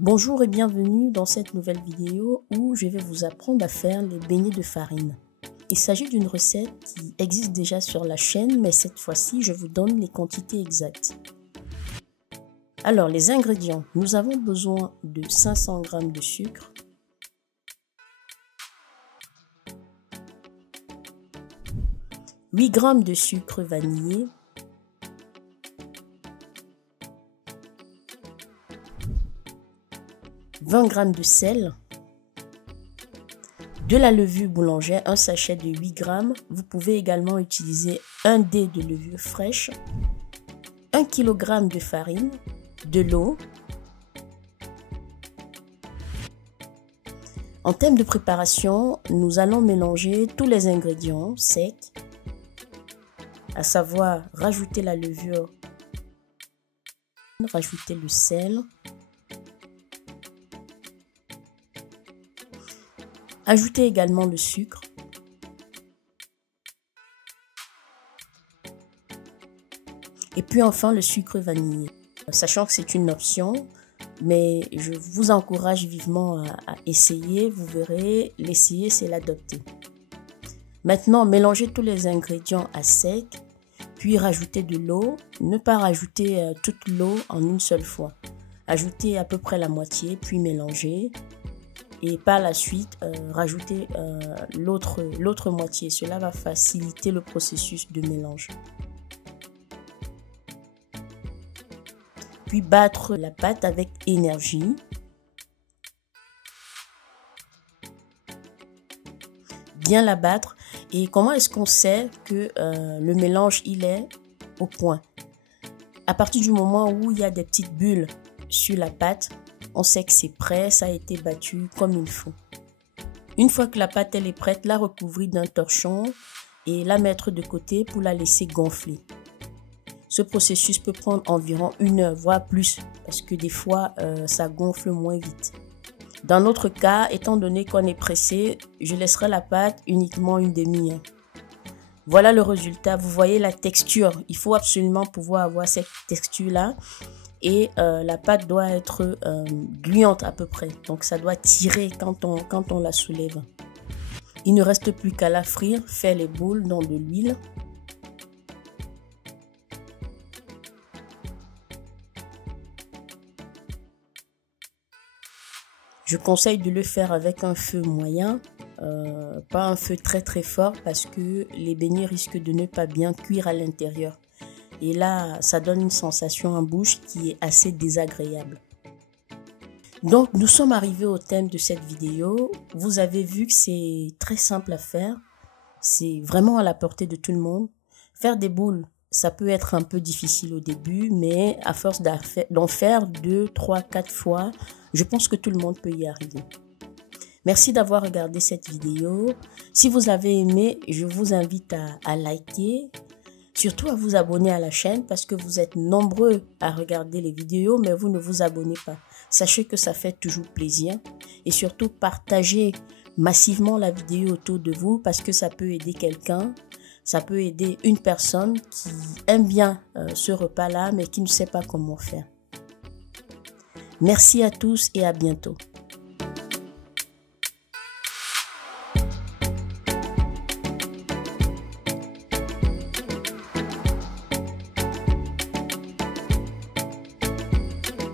Bonjour et bienvenue dans cette nouvelle vidéo où je vais vous apprendre à faire les beignets de farine. Il s'agit d'une recette qui existe déjà sur la chaîne, mais cette fois-ci, je vous donne les quantités exactes. Alors, les ingrédients. Nous avons besoin de 500 g de sucre, 8 g de sucre vanillé, 20 g de sel, de la levure boulangère, un sachet de 8 g. Vous pouvez également utiliser un dé de levure fraîche, 1 kg de farine, de l'eau. En termes de préparation, nous allons mélanger tous les ingrédients secs, à savoir rajouter la levure, rajouter le sel, ajouter également le sucre, et puis enfin le sucre vanillé. Sachant que c'est une option, mais je vous encourage vivement à essayer. Vous verrez, l'essayer c'est l'adopter. Maintenant, mélangez tous les ingrédients à sec, puis rajoutez de l'eau. Ne pas rajouter toute l'eau en une seule fois. Ajoutez à peu près la moitié, puis mélangez. Et par la suite, rajoutez l'autre moitié. Cela va faciliter le processus de mélange. Puis battre la pâte avec énergie. Bien la battre. Et comment est-ce qu'on sait que le mélange il est au point? À partir du moment où il y a des petites bulles sur la pâte, on sait que c'est prêt, ça a été battu comme il faut. Une fois que la pâte elle est prête, la recouvrir d'un torchon et la mettre de côté pour la laisser gonfler. Ce processus peut prendre environ 1 heure, voire plus, parce que des fois, ça gonfle moins vite. Dans notre cas, étant donné qu'on est pressé, je laisserai la pâte uniquement une demi-heure. Voilà le résultat. Vous voyez la texture. Il faut absolument pouvoir avoir cette texture-là. Et la pâte doit être gluante à peu près. Donc, ça doit tirer quand on la soulève. Il ne reste plus qu'à la frire, faire les boules dans de l'huile. Je conseille de le faire avec un feu moyen, pas un feu très très fort parce que les beignets risquent de ne pas bien cuire à l'intérieur. Et là, ça donne une sensation en bouche qui est assez désagréable. Donc, nous sommes arrivés au thème de cette vidéo. Vous avez vu que c'est très simple à faire. C'est vraiment à la portée de tout le monde. Faire des boules, ça peut être un peu difficile au début, mais à force d'en faire 2, 3, 4 fois, je pense que tout le monde peut y arriver. Merci d'avoir regardé cette vidéo. Si vous avez aimé, je vous invite à liker, surtout à vous abonner à la chaîne parce que vous êtes nombreux à regarder les vidéos, mais vous ne vous abonnez pas. Sachez que ça fait toujours plaisir et surtout partagez massivement la vidéo autour de vous parce que ça peut aider quelqu'un. Ça peut aider une personne qui aime bien ce repas-là, mais qui ne sait pas comment faire. Merci à tous et à bientôt.